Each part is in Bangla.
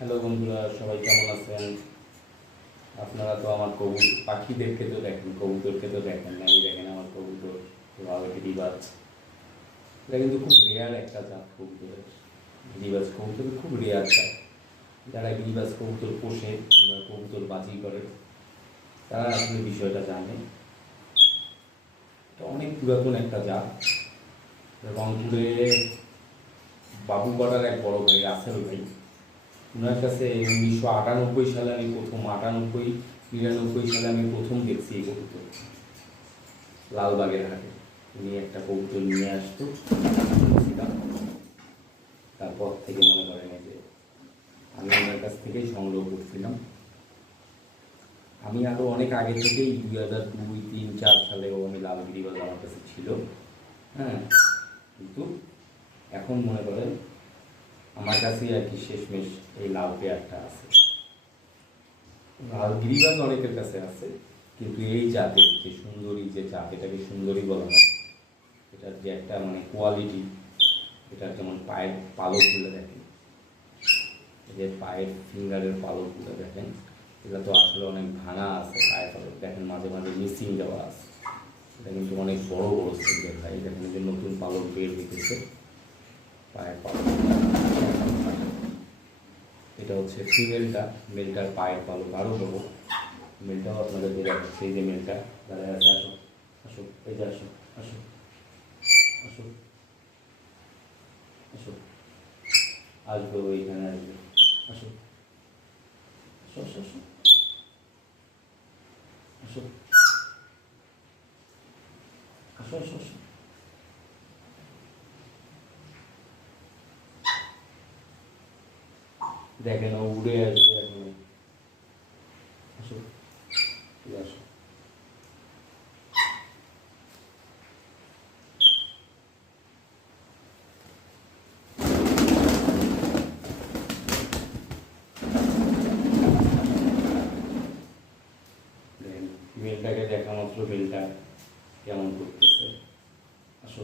হ্যালো বন্ধুরা, সবাই কেমন আছেন? আপনারা তো আমার পাখিদেরকে তো দেখেন, কবুতরকে তো দেখেন না। এই দেখেন আমার কবুতর, লাল গিরিবাজ। এটা কিন্তু খুব রেয়ার একটা জাত কবুতরের। গিরিবাজ কবুতর খুব রেয়ার জাত। যারা গিরিবাজ কবুতর পোষে বা কবুতর বাজি করে, তারা আসলে বিষয়টা জানে। এটা অনেক পুরাতন একটা জাত। রংপুরে বাবুপাড়ার এক বড় ভাই, রাসেল ভাই, ওনার কাছে 1998 সালে আমি প্রথম, 98-99 সালে আমি প্রথম দেখছি এই কবুতর, লালবাগের হাটে। উনি একটা কবুতর নিয়ে আসতো, ছিলাম। তারপর থেকে মনে করেন যে আমি ওনার কাছ থেকেই সংগ্রহ করছিলাম। আমি আরও অনেক আগে থেকেই 2002, 3, 4 সালেও আমি লালগিরিবাজ আমার কাছে ছিল। হ্যাঁ, কিন্তু এখন মনে করেন আমার কাছেই আর কি শেষমেশ এই লাল পেয়ারটা আছে। লাল গিরিবাজ অনেকের কাছে আছে, কিন্তু এই জাতের যে সুন্দরী যে জাত, এটাকে সুন্দরী বলা হয়। এটার যে একটা মানে কোয়ালিটি, এটার যেমন পায়ের পালকগুলো দেখেন, যে পায়ের ফিঙ্গারের পালকগুলো দেখেন, এটা তো আসলে অনেক ভাঙা আছে। পায়ের পালক দেখেন, মাঝে মাঝে মিসিং দেওয়া আছে। এটা কিন্তু অনেক বড় বড় সাইজের হয়। দেখেন যে নতুন পালক বের হইতেছে, পায়ের পালক। এটা হচ্ছে ফিমেলটা, মেলটার পায়ের পালক আরও বড়। মেলটাও আপনাদের দেখাচ্ছে, এই যে মেলটা দাঁড়ায় আছে। আসো আসো, এই যে আসো, আসো আসো, আসো, আসবে ওইখানে, আসবে। আসো আসো আসো আসো, আসো আসো আসো আসো। দেখেন ও উড়ে আসবে এখন। আসো, তুই আসো। দেখেন মেলটাকে দেখা মাত্র মেলটা কেমন করতেছে। আসো,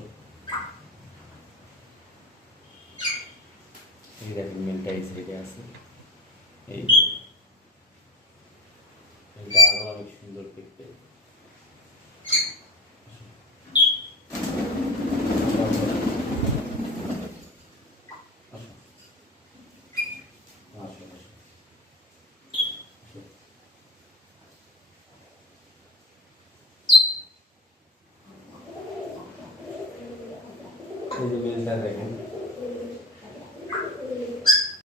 এই দেখেন মেলটা এই সাইডে আছে। এই মেলটা আরও অনেক সুন্দর দেখতে। আসো আসো আসো আসো। এই যে মেলটা দেখেন,